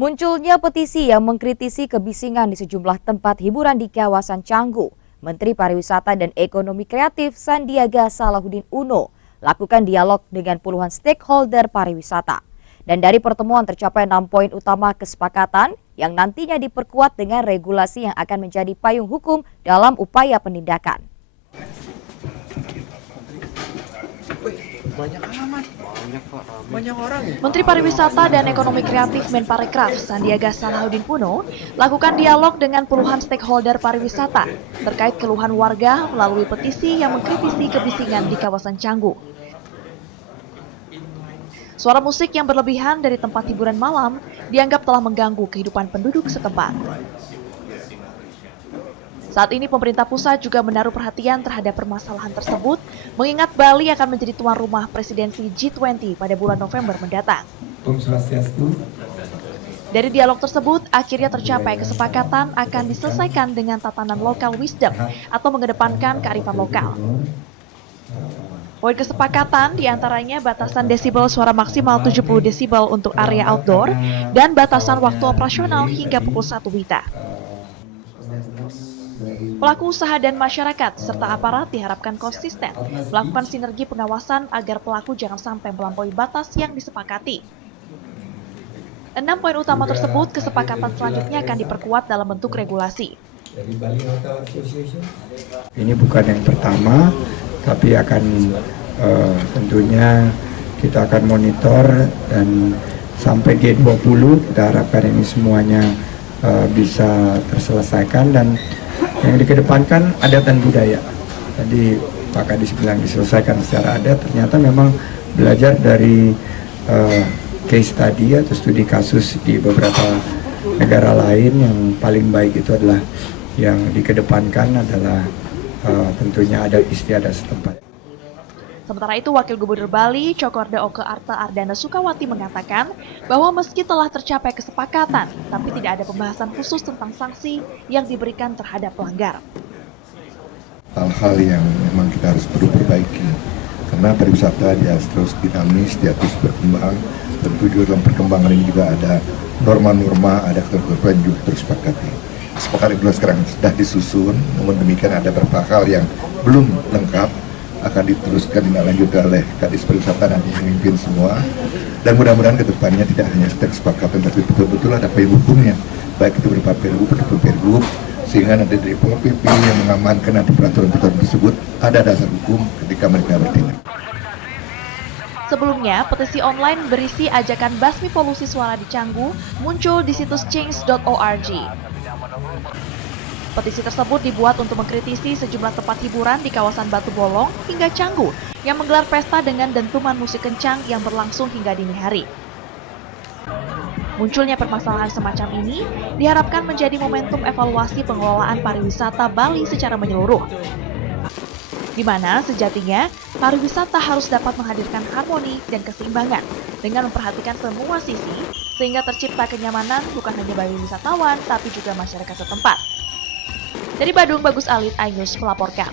Munculnya petisi yang mengkritisi kebisingan di sejumlah tempat hiburan di kawasan Canggu. Menteri Pariwisata dan Ekonomi Kreatif Sandiaga Salahuddin Uno lakukan dialog dengan puluhan stakeholder pariwisata. Dan dari pertemuan tercapai 6 poin utama kesepakatan yang nantinya diperkuat dengan regulasi yang akan menjadi payung hukum dalam upaya penindakan. Banyak orang ya? Menteri Pariwisata dan Ekonomi Kreatif Menparekraf Sandiaga Salahuddin Uno lakukan dialog dengan puluhan stakeholder pariwisata terkait keluhan warga melalui petisi yang mengkritisi kebisingan di kawasan Canggu. Suara musik yang berlebihan dari tempat hiburan malam dianggap telah mengganggu kehidupan penduduk setempat. Saat ini pemerintah pusat juga menaruh perhatian terhadap permasalahan tersebut, mengingat Bali akan menjadi tuan rumah presidensi G20 pada bulan November mendatang. Dari dialog tersebut, akhirnya tercapai kesepakatan akan diselesaikan dengan tatanan local wisdom atau mengedepankan kearifan lokal. Poin kesepakatan diantaranya batasan desibel suara maksimal 70 desibel untuk area outdoor dan batasan waktu operasional hingga pukul 1 WITA. Pelaku usaha dan masyarakat serta aparat diharapkan konsisten melakukan sinergi pengawasan agar pelaku jangan sampai melampaui batas yang disepakati. 6 poin utama tersebut kesepakatan selanjutnya akan diperkuat dalam bentuk regulasi. Ini bukan yang pertama, tapi akan tentunya kita akan monitor dan sampai G20 kita harapkan ini semuanya bisa terselesaikan dan yang dikedepankan adat dan budaya. Tadi Pak Kadis bilang diselesaikan secara adat, ternyata memang belajar dari case study atau studi kasus di beberapa negara lain yang paling baik itu adalah yang dikedepankan adalah tentunya adat istiadat setempat. Sementara itu, Wakil Gubernur Bali, Cokorda Oke Arta Ardana Sukawati mengatakan bahwa meski telah tercapai kesepakatan, tapi tidak ada pembahasan khusus tentang sanksi yang diberikan terhadap pelanggar. Hal-hal yang memang kita harus perlu perbaiki, karena pariwisata dia terus dinamis, dia terus berkembang. Tentu juga dalam perkembangan ini juga ada norma-norma, ada ketentuan juga terus sepakati. Kesepakatan regulasi sekarang sudah disusun, namun demikian ada beberapa hal yang belum lengkap, akan diteruskan ditindaklanjuti oleh Kadis Pariwisata dan pemimpin semua, dan mudah-mudahan ke depannya tidak hanya kesepakatan tapi betul-betul ada payung hukumnya, baik itu berupa pergub, sehingga nanti dari PP yang mengamankan nanti peraturan-peraturan tersebut ada dasar hukum ketika mereka bertindak. Sebelumnya, petisi online berisi ajakan basmi polusi suara di Canggu muncul di situs change.org. Petisi tersebut dibuat untuk mengkritisi sejumlah tempat hiburan di kawasan Batu Bolong hingga Canggu yang menggelar pesta dengan dentuman musik kencang yang berlangsung hingga dini hari. Munculnya permasalahan semacam ini diharapkan menjadi momentum evaluasi pengelolaan pariwisata Bali secara menyeluruh, di mana sejatinya pariwisata harus dapat menghadirkan harmoni dan keseimbangan dengan memperhatikan semua sisi sehingga tercipta kenyamanan bukan hanya bagi wisatawan tapi juga masyarakat setempat. Dari Badung, Bagus Alit, iNews melaporkan.